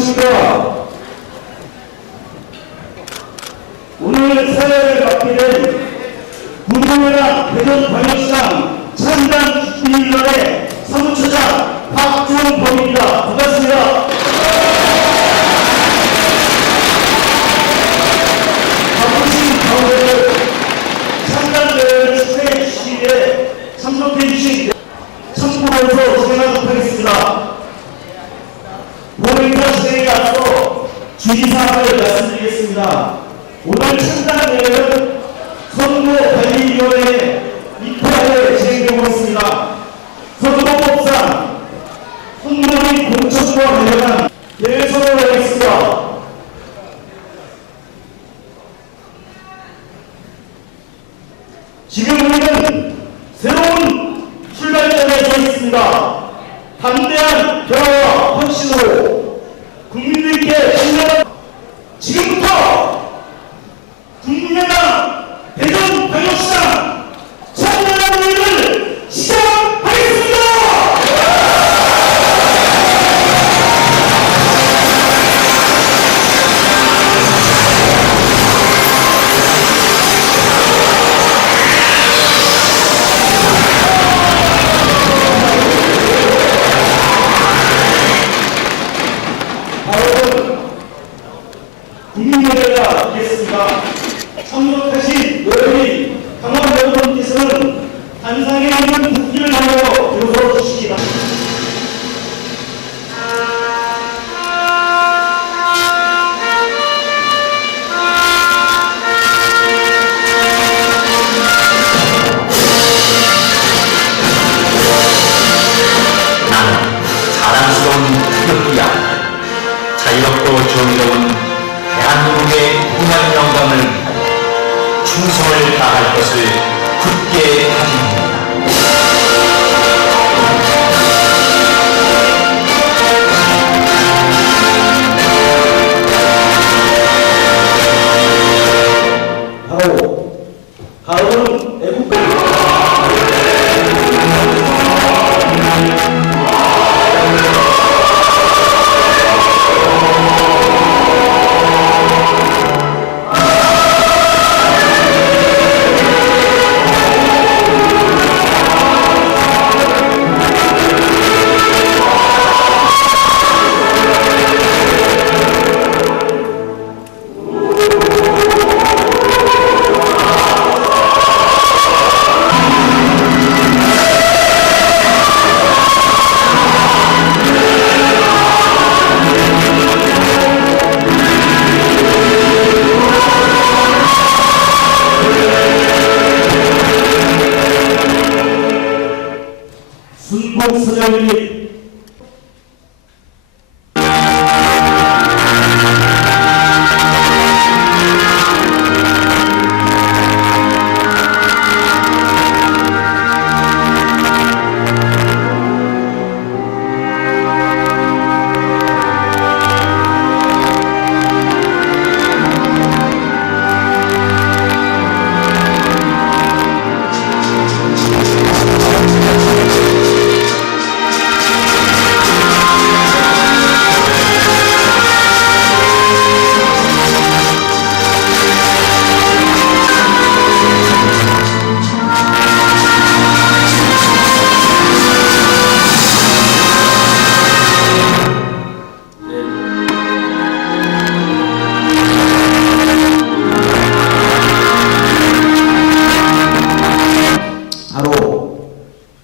안녕하십니까. 오늘 사회를 맡게 된 국민의당 대전광역시장 창당주민연의 사무처장 박준범입니다. 반갑습니다. 바쁘신 가운데 창당대회를 축하해 주시기 위해 참석해 주신 참고로서 진행하도록 하겠습니다. 모니터 진행에 앞서 주의사항을 말씀드리겠습니다. 오늘 창당대회는 선거관리위원회 입회하에 진행되고 있습니다. 선거법상 홍보 및 공천과 관련한 대회 선언을 하겠습니다. 지금 우리는 새로운 출발점에 서 있습니다. 담대한 변화와 헌신으로 국민들께 신뢰받는 지금부터 국민의당 대전광역시장 창당대회를 시작하겠습니다. 국민의회가 되겠습니다. 참석하신 여러분, 강원 여러분께서는 단상에 있는 국기를 하여 들어서 주시기 바랍니다. 나는 자랑스러운 태극기야. 자유롭고 정의로운 대한민국의 hun한 영광을 위하여 충성을 다할 것을 굳게 다짐합니다. 가을은 애국가 순복선열님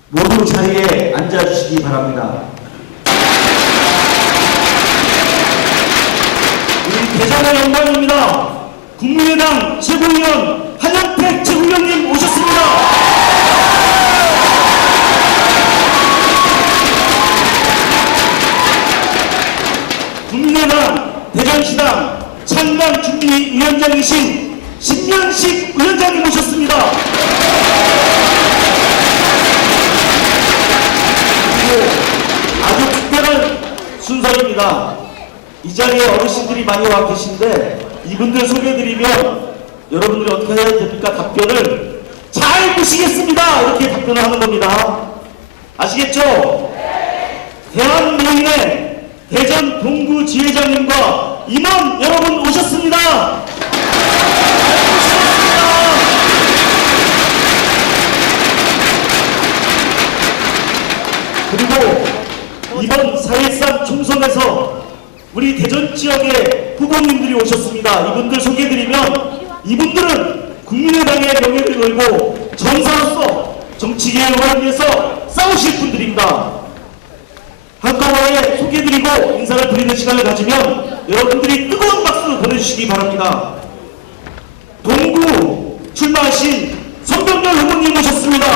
모두 자리에 앉아주시기 바랍니다. 우리 대전의 영광입니다. 국민의당 최고위원 한영택 최고위원님 오셨습니다. 국민의당 대전시당 창당준비위원장이신 신명식 위원장님 오셨습니다. 아주 특별한 순서입니다. 이 자리에 어르신들이 많이 와 계신데 이분들 소개해드리면 여러분들이 어떻게 해야 됩니까? 답변을 잘 보시겠습니다. 이렇게 답변을 하는 겁니다. 아시겠죠? 대한민국의 대전 동구 지회장님과 임원 여러분 오셨습니다. 잘 오셨습니다. 그리고 이번 4.13 총선에서 우리 대전 지역의 후보님들이 오셨습니다. 이분들 소개해드리면 이분들은 국민의당의 명예를 걸고 전사로서 정치개혁을 위해서 싸우실 분들입니다. 한꺼번에 소개해드리고 인사를 드리는 시간을 가지면 여러분들이 뜨거운 박수 보내주시기 바랍니다. 동구 출마하신 성병렬 후보님 모셨습니다.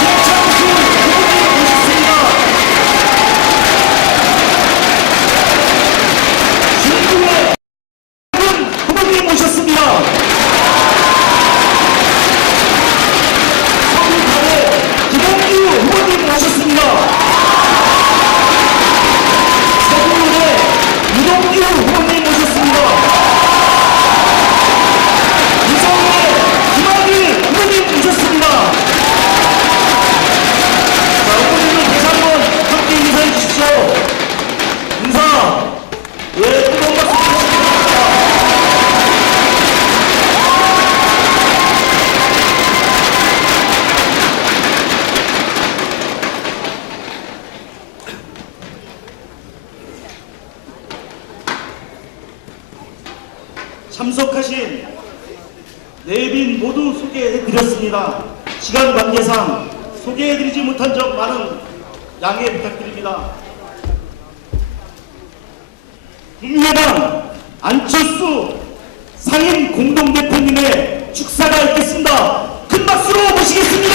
김창수 후보님 모셨습니다. 중구의 후보님 모셨습니다. 서울의 김홍규 후보님 모셨습니다. 서울의 이동규 후보님 모셨습니다. 이성의 김학일 후보님 모셨습니다. 자, 후보님들 다시 한번 함께 인사해 주십시오. 인사. 예, 뜨거운 박수 부탁드립니다. 참석하신 내빈 모두 소개해드렸습니다. 시간 관계상 소개해드리지 못한 점 많은 양해 부탁드립니다. 국민의당 안철수 상임 공동대표님의 축사가 있겠습니다. 큰 박수로 모시겠습니다.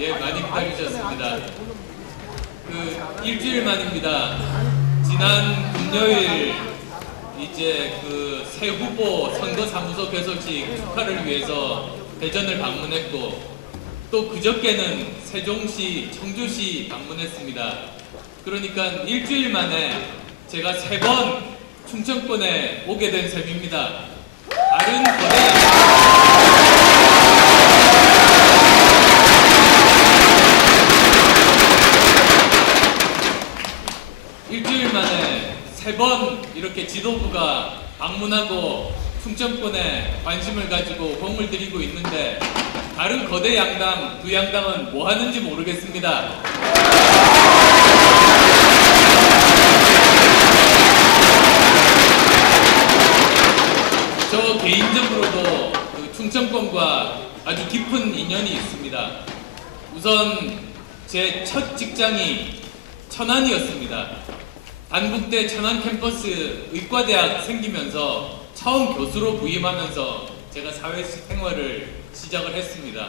예, 많이 기다리셨습니다. 일주일 만입니다. 지난 금요일 이제 새 후보 선거사무소 개소식 축하를 위해서 대전을 방문했고 또 그저께는 세종시, 청주시 방문했습니다. 그러니까 일주일 만에 제가 3번 충청권에 오게 된 셈입니다. 다른 거래 일주일 만에 3번 이렇게 지도부가 방문하고 충청권에 관심을 가지고 공을 들이고 있는데 다른 거대 양당, 두 양당은 뭐 하는지 모르겠습니다. 저 개인적으로도 충청권과 아주 깊은 인연이 있습니다. 우선 제 첫 직장이 천안이었습니다. 단국대 천안 캠퍼스 의과대학 생기면서 처음 교수로 부임하면서 제가 사회생활을 시작을 했습니다.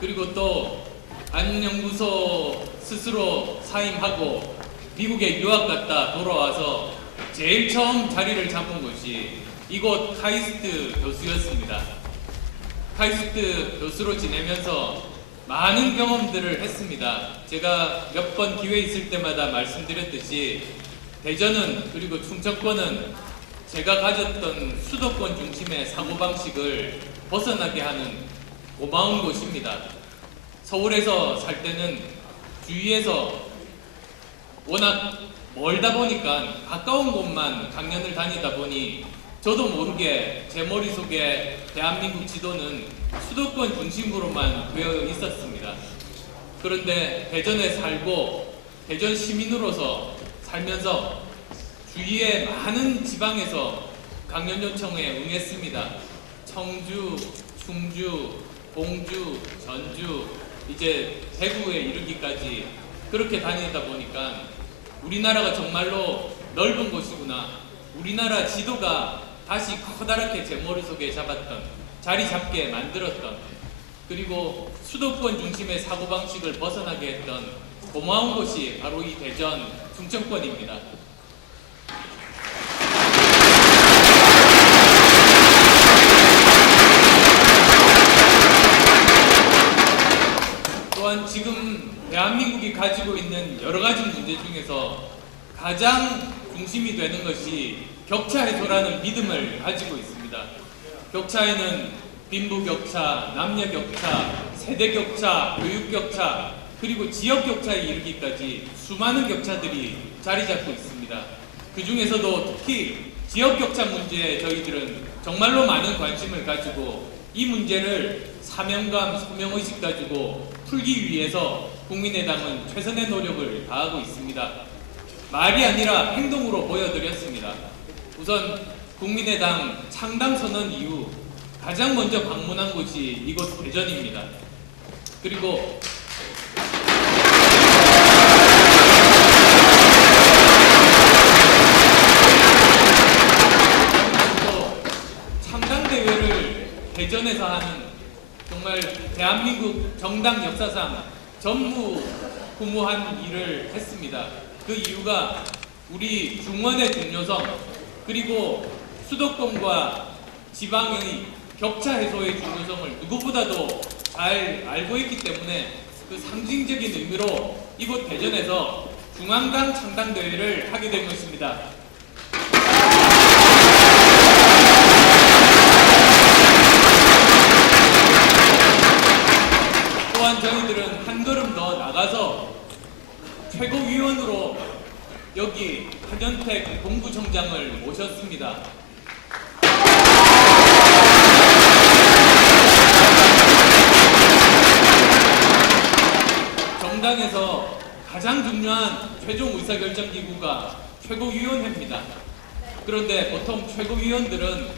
그리고 또 안연구소 스스로 사임하고 미국에 유학 갔다 돌아와서 제일 처음 자리를 잡은 곳이 이곳 카이스트 교수였습니다. 카이스트 교수로 지내면서 많은 경험들을 했습니다. 제가 몇 번 기회 있을 때마다 말씀드렸듯이 대전은 그리고 충청권은 제가 가졌던 수도권 중심의 사고방식을 벗어나게 하는 고마운 곳입니다. 서울에서 살 때는 주위에서 워낙 멀다 보니까 가까운 곳만 강연을 다니다 보니 저도 모르게 제 머릿속에 대한민국 지도는 수도권 중심으로만 되어 있었습니다. 그런데 대전에 살고 대전 시민으로서 살면서 주위의 많은 지방에서 강연 요청에 응했습니다. 청주, 충주, 공주, 전주, 이제 대구에 이르기까지 그렇게 다니다 보니까 우리나라가 정말로 넓은 곳이구나. 우리나라 지도가 다시 커다랗게 제 머릿속에 잡았던, 자리 잡게 만들었던, 그리고 수도권 중심의 사고방식을 벗어나게 했던 고마운 곳이 바로 이 대전 충청권입니다. 또한 지금 대한민국이 가지고 있는 여러 가지 문제 중에서 가장 중심이 되는 것이 격차 해소라는 믿음을 가지고 있습니다. 격차에는 빈부 격차, 남녀 격차, 세대 격차, 교육 격차, 그리고 지역 격차에 이르기까지 수많은 격차들이 자리 잡고 있습니다. 그 중에서도 특히 지역 격차 문제에 저희들은 정말로 많은 관심을 가지고 이 문제를 사명감, 소명의식 가지고 풀기 위해서 국민의당은 최선의 노력을 다하고 있습니다. 말이 아니라 행동으로 보여드렸습니다. 우선 국민의당 창당 선언 이후 가장 먼저 방문한 곳이 이곳 대전입니다. 그리고 창당대회를 대전에서 하는 정말 대한민국 정당 역사상 전무후무한 일을 했습니다. 그 이유가 우리 중원의 중요성, 그리고 수도권과 지방의 격차 해소의 중요성을 누구보다도 잘 알고 있기 때문에 그 상징적인 의미로 이곳 대전에서 중앙당 창당대회를 하게 된 것입니다. 또한 저희들은 한 걸음 더 나가서 최고위원으로 여기 한현택 본부청장을 모셨습니다. 정당에서 가장 중요한 최종 의사결정 기구가 최고위원회입니다. 그런데 보통 최고위원들은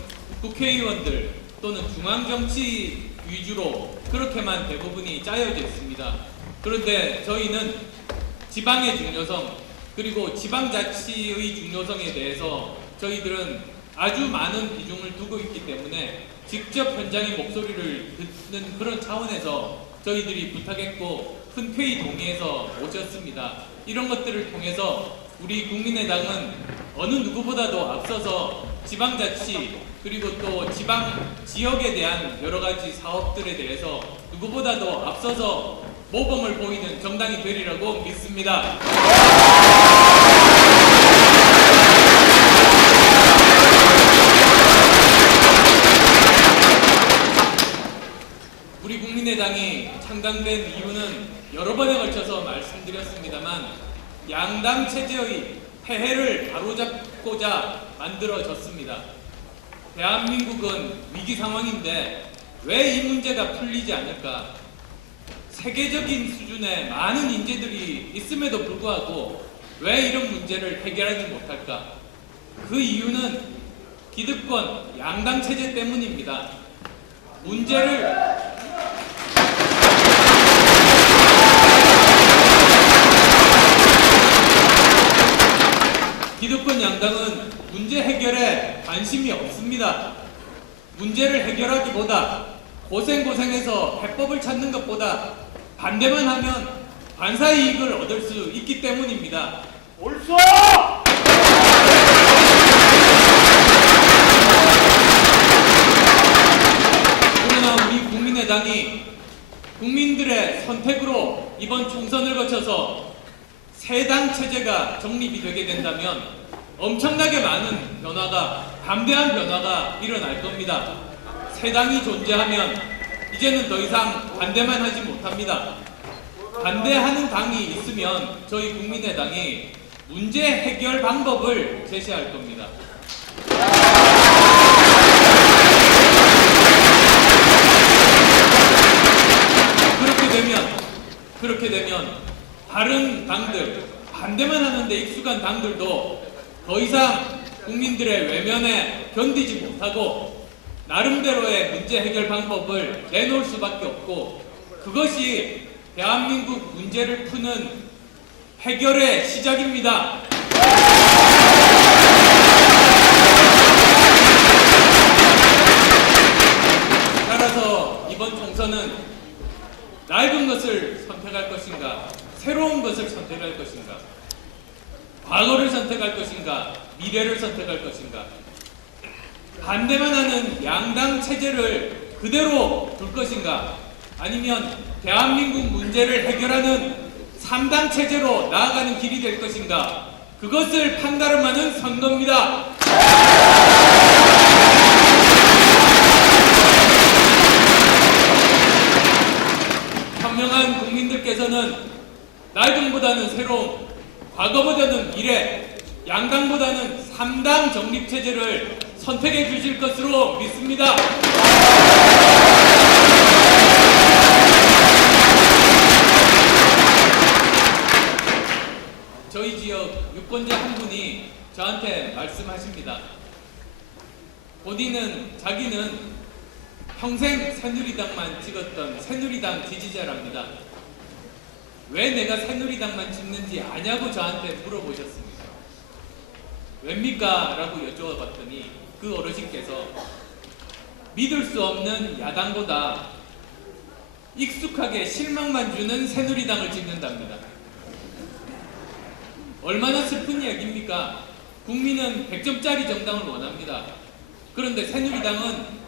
국회의원들 또는 중앙정치 위주로 그렇게만 대부분이 짜여져 있습니다. 그런데 저희는 지방의 중요성, 그리고 지방자치의 중요성에 대해서 저희들은 아주 많은 비중을 두고 있기 때문에 직접 현장의 목소리를 듣는 그런 차원에서 저희들이 부탁했고 흔쾌히 동의해서 오셨습니다. 이런 것들을 통해서 우리 국민의당은 어느 누구보다도 앞서서 지방자치 그리고 또 지방 지역에 대한 여러 가지 사업들에 대해서 누구보다도 앞서서 모범을 보이는 정당이 되리라고 믿습니다. 우리 국민의당이 창당된 이유는 여러 번에 걸쳐서 말씀드렸습니다만 양당 체제의 폐해를 바로잡고자 만들어졌습니다. 대한민국은 위기 상황인데 왜 이 문제가 풀리지 않을까? 세계적인 수준의 많은 인재들이 있음에도 불구하고 왜 이런 문제를 해결하지 못할까? 그 이유는 기득권 양당 체제 때문입니다. 기득권 양당은 문제 해결에 관심이 없습니다. 문제를 해결하기보다 고생해서 해법을 찾는 것보다 반대만 하면 반사이익을 얻을 수 있기 때문입니다. 옳소! 그러나 우리 국민의당이 국민들의 선택으로 이번 총선을 거쳐서 새 당 체제가 정립이 되게 된다면 엄청나게 많은 변화가, 담대한 변화가 일어날 겁니다. 새 당이 존재하면 이제는 더 이상 반대만 하지 못합니다. 반대하는 당이 있으면 저희 국민의당이 문제 해결 방법을 제시할 겁니다. 그렇게 되면 다른 당들, 반대만 하는데 익숙한 당들도 더 이상 국민들의 외면에 견디지 못하고 나름대로의 문제 해결 방법을 내놓을 수밖에 없고, 그것이 대한민국 문제를 푸는 해결의 시작입니다. 따라서 이번 총선은 낡은 것을 선택할 것인가, 새로운 것을 선택할 것인가, 과거를 선택할 것인가, 미래를 선택할 것인가, 반대만 하는 양당 체제를 그대로 둘 것인가, 아니면 대한민국 문제를 해결하는 3당 체제로 나아가는 길이 될 것인가, 그것을 판가름하는 선거입니다. 현명한 국민들께서는 낡음보다는 새로움, 과거보다는 미래, 양당보다는 3당 정립체제를 선택해 주실 것으로 믿습니다. 저희 지역 유권자 한 분이 저한테 말씀하십니다. 자기는 평생 새누리당만 찍었던 새누리당 지지자랍니다. 왜 내가 새누리당만 찍는지 아냐고 저한테 물어보셨습니다. 왜입니까? 라고 여쭤봤더니 그 어르신께서 믿을 수 없는 야당보다 익숙하게 실망만 주는 새누리당을 찍는답니다. 얼마나 슬픈 이야기입니까? 국민은 100점짜리 정당을 원합니다. 그런데 새누리당은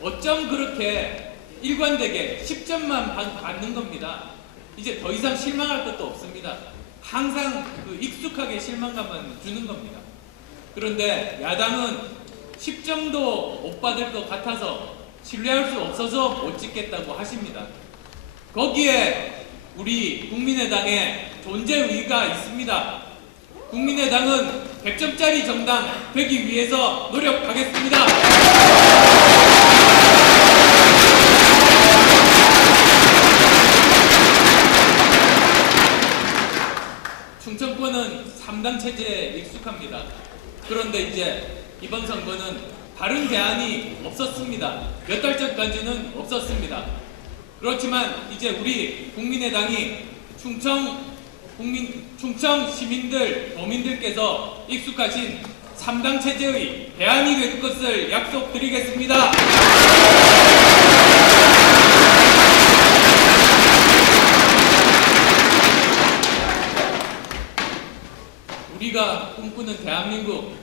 어쩜 그렇게 일관되게 10점만 받는 겁니다. 이제 더 이상 실망할 것도 없습니다. 항상 그 익숙하게 실망감만 주는 겁니다. 그런데 야당은 10점도 못 받을 것 같아서 신뢰할 수 없어서 못 찍겠다고 하십니다. 거기에 우리 국민의당의 존재 의의가 있습니다. 국민의당은 100점짜리 정당 되기 위해서 노력하겠습니다. 충청권은 3당 체제에 익숙합니다. 그런데 이제 이번 선거는 다른 대안이 없었습니다. 몇 달 전까지는 없었습니다. 그렇지만 이제 우리 국민의당이 충청 시민들, 도민들께서 익숙하신 3당 체제의 대안이 될 것을 약속드리겠습니다. 우리가 꿈꾸는 대한민국,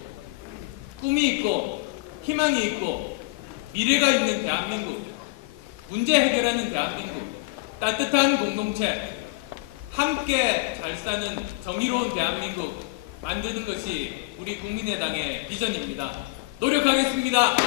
꿈이 있고 희망이 있고 미래가 있는 대한민국, 문제 해결하는 대한민국, 따뜻한 공동체, 함께 잘 사는 정의로운 대한민국 만드는 것이 우리 국민의당의 비전입니다. 노력하겠습니다.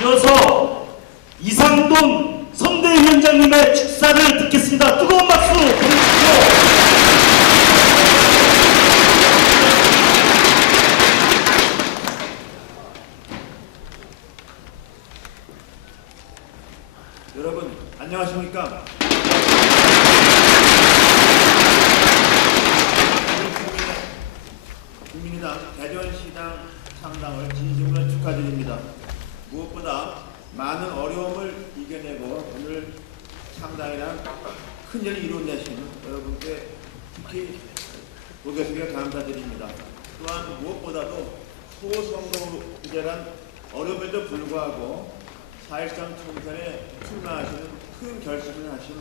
이어서 이상돈 선대위원장님의 축사를 듣겠습니다. 뜨거운 박수 보내주십시오. 여러분 안녕하십니까? 국민의당 대전시당 창당을 진심으로 축하드립니다. 무엇보다 많은 어려움을 이겨내고 오늘 창당이란 큰일을 이뤄내신 여러분께 특히 고개속에 감사드립니다. 또한 무엇보다도 소선거구제란 어려움에도 불구하고 4.13 총선에 출마하시는 큰 결심을 하신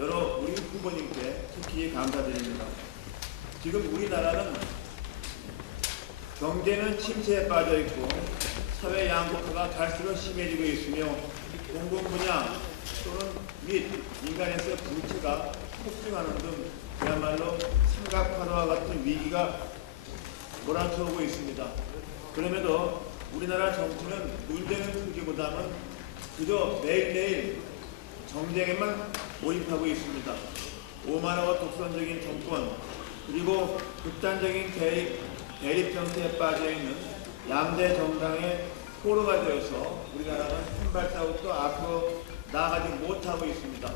여러 우리 후보님께 특히 감사드립니다. 지금 우리나라는 경제는 침체에 빠져 있고 사회 양극화가 갈수록 심해지고 있으며 공공 분야 또는 및 민간에서 부채가 폭증하는 등 그야말로 삼각파도와 같은 위기가 몰아쳐오고 있습니다. 그럼에도 우리나라 정치는 문제는 풀기보다는 그저 매일매일 정쟁에만 몰입하고 있습니다. 오만하고 독선적인 정권 그리고 극단적인 대립 정세에 빠져있는 양대 정당의 포로가 되어서 우리나라는 한 발자국도 앞으로 나아가지 못하고 있습니다.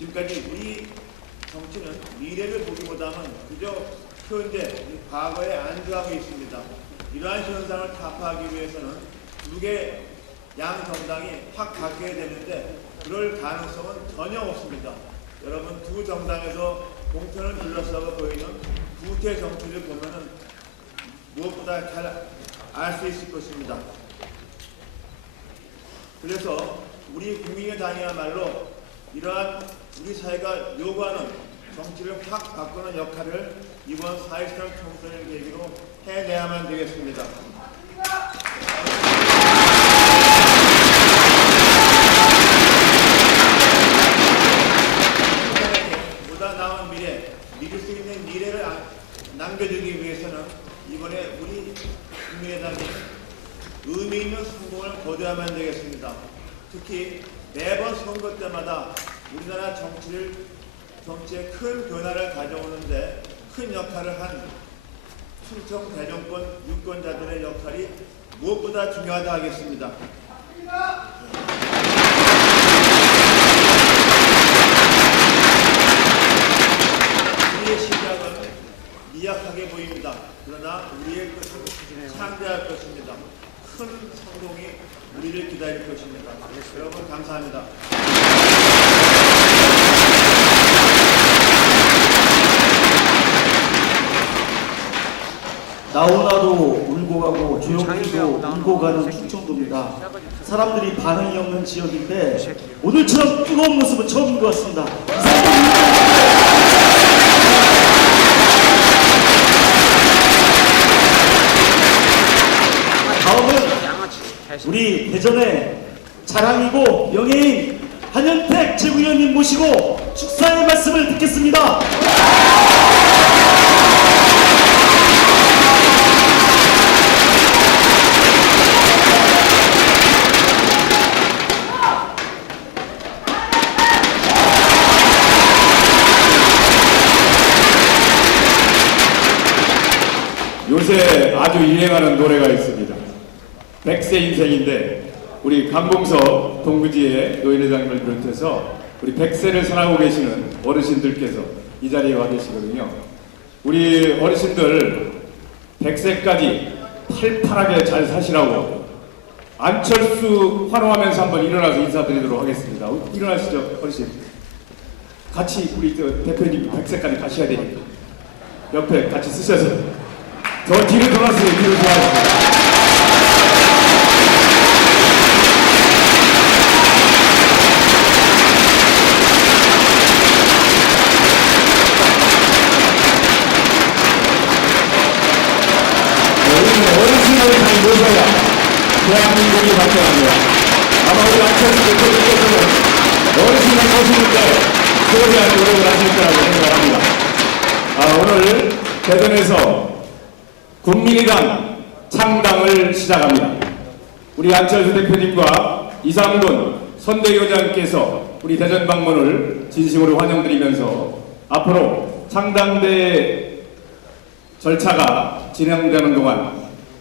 지금까지 우리 정치는 미래를 보기보다는 그저 현재, 과거에 안주하고 있습니다. 이러한 현상을 타파하기 위해서는 두 개 양 정당이 확 바뀌어야 되는데 그럴 가능성은 전혀 없습니다. 여러분 두 정당에서 공천을 둘러싸고 보이는 구태 정치를 보면은 무엇보다 잘 알 수 있을 것입니다. 그래서 우리 국민의 당이야말로 이러한 우리 사회가 요구하는 정치를 확 바꾸는 역할을 이번 4.13 총선을 계기로 해내야만 되겠습니다. 보다 나은 미래, 믿을 수 있는 미래를 남겨주기 위해서는 이번에 우리 국민의당이 의미 있는 성공을 거두어야만 되겠습니다. 특히 매번 선거 때마다 우리나라 정치에 큰 변화를 가져오는데 큰 역할을 한 충청 대정권 유권자들의 역할이 무엇보다 중요하다 하겠습니다. 우리의 시작은 미약하게 보입니다. 그러나 우리의 것은 창대할 것입니다. 큰 성공이 우리를 기다릴 것입니다. 여러분 감사합니다. 나오나도 울고 가고 조용히도 울고 가는 충청도입니다. 사람들이 반응이 없는 지역인데 오늘처럼 뜨거운 모습은 처음인 것 같습니다. 다음은 우리 대전의 자랑이고 명예인 한현택 최고위원님 모시고 축사의 말씀을 듣겠습니다. 요새 아주 유행하는 노래가 있습니다. 백세 인생인데 우리 강봉서 동구지의 노인회장님을 비롯해서 우리 백세를 살아오고 계시는 어르신들께서 이 자리에 와 계시거든요. 우리 어르신들 100세까지 팔팔하게 잘 사시라고 안철수 환호하면서 한번 일어나서 인사드리도록 하겠습니다. 일어나시죠, 어르신. 같이 우리 대표님 100세까지 가셔야 되니까 옆에 같이 쓰셔서 더 뒤로 돌아서요. 뒤로 돌아서요. 어르신을 잘 모셔야 대한민국이 발전합니다. 아마 우리 안철수 대표님께서는 어르신을 모시는 데 최대한 노력을 하실 거라고 생각합니다. 오늘 대전에서 국민의당 창당을 시작합니다. 우리 안철수 대표님과 이상돈 선대위원장께서 우리 대전 방문을 진심으로 환영드리면서 앞으로 창당대 절차가 진행되는 동안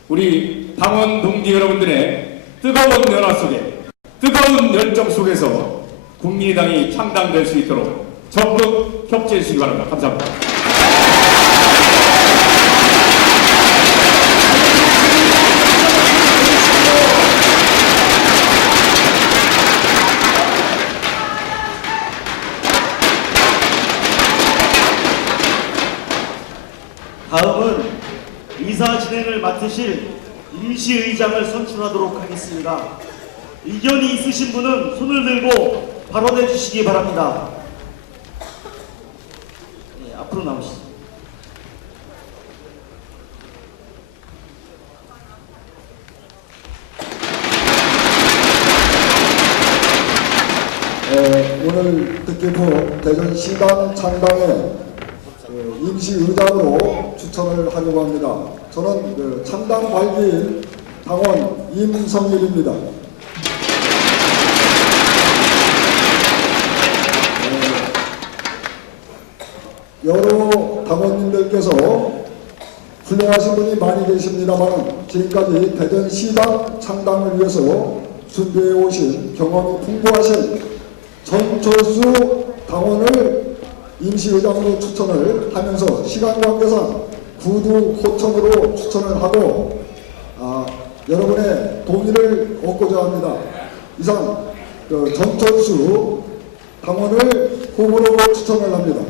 우리 당원 동지 여러분들의 뜨거운 연화 속에 뜨거운 열정 속에서 국민의당이 창당될 수 있도록 적극 협조해 주시기 바랍니다. 감사합니다. 다음은 의사 진행을 맡으실 임시의장을 선출하도록 하겠습니다. 의견이 있으신 분은 손을 들고 발언해 주시기 바랍니다. 네, 앞으로 나오시죠. 오늘 뜻깊은 대전시당 창당에 임시의장으로 추천을 하려고 합니다. 저는 창당 발기인 당원 임성일입니다. 여러 당원님들께서 훌륭하신 분이 많이 계십니다만 지금까지 대전시당 창당을 위해서 준비해 오신 경험이 풍부하신 전철수 당원을 임시의장으로 추천을 하면서 시간 관계상 구두 호천으로 추천을 하고 여러분의 동의를 얻고자 합니다. 이상 전철수 당원을 후보로 추천을 합니다.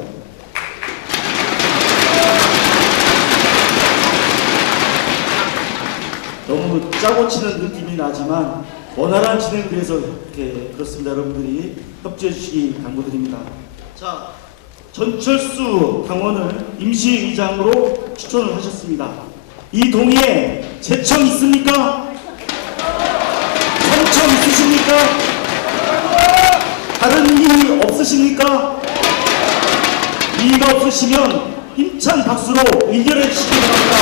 너무 짜고 치는 느낌이 나지만 원활한 진행을 위해서 이렇게 그렇습니다. 여러분들이 협조해 주시기 당부드립니다. 자, 전철수 당원을 임시의장으로 추천을 하셨습니다. 이 동의에 제청 있습니까? 선청 있으십니까? 다른 이의 없으십니까? 이의가 없으시면 힘찬 박수로 의결해 주시기 바랍니다.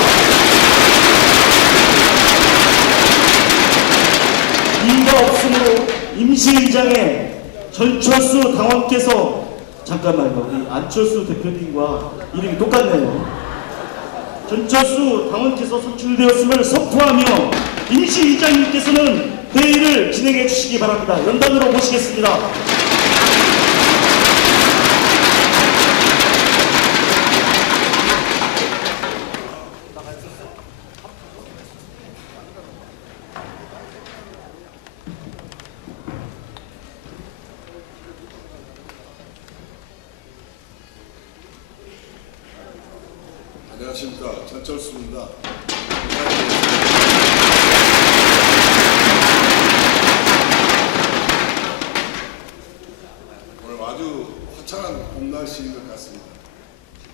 이의가 없으므로 임시의장의 전철수 당원께서 잠깐만요. 우리 안철수 대표님과 이름이 똑같네요. 전철수 당원께서 선출되었음을 선포하며 임시의장님께서는 회의를 진행해 주시기 바랍니다. 연단으로 모시겠습니다. 안녕하십니까, 전철수입니다. 오늘 아주 화창한 봄날씨인 것 같습니다.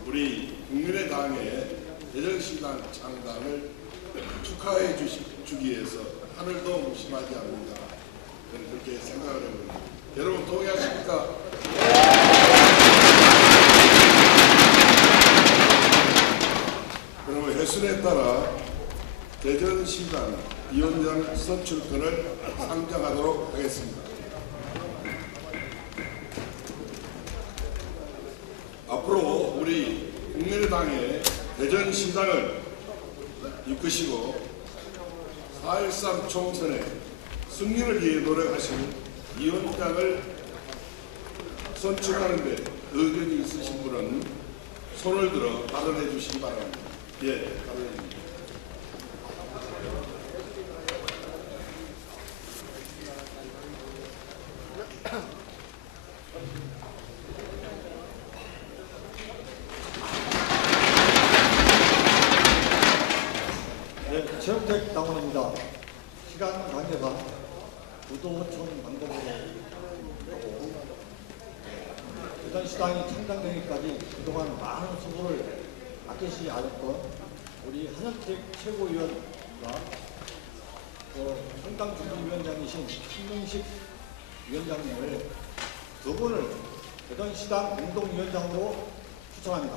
우리 국민의당의 대전시당 창당을 축하해 주기 위해서 하늘도 무심하지 않는다. 저는 그렇게 생각을 해봅니다. 여러분 동의하십니까? 그러면 혜순에 따라 대전시당 위원장 선출권을 상정하도록 하겠습니다. 앞으로 우리 국민의당의 대전시당을 이끄시고 4.13 총선의 승리를 위해 노력하신 위원장을 선출하는 데 의견이 있으신 분은 손을 들어 발언해 주시기 바랍니다. 예, 발언입니다. 네, 최영택 당원입니다. 시간 관계상 구도호천 방법으로 하고 대전시당이 창당되기까지 그동안 많은 수고를 아끼지 않았던 우리 한현택 최고위원과 창당 준비위원장이신 신명식 위원장님을 두 분을 대전시당 공동위원장으로 추천합니다.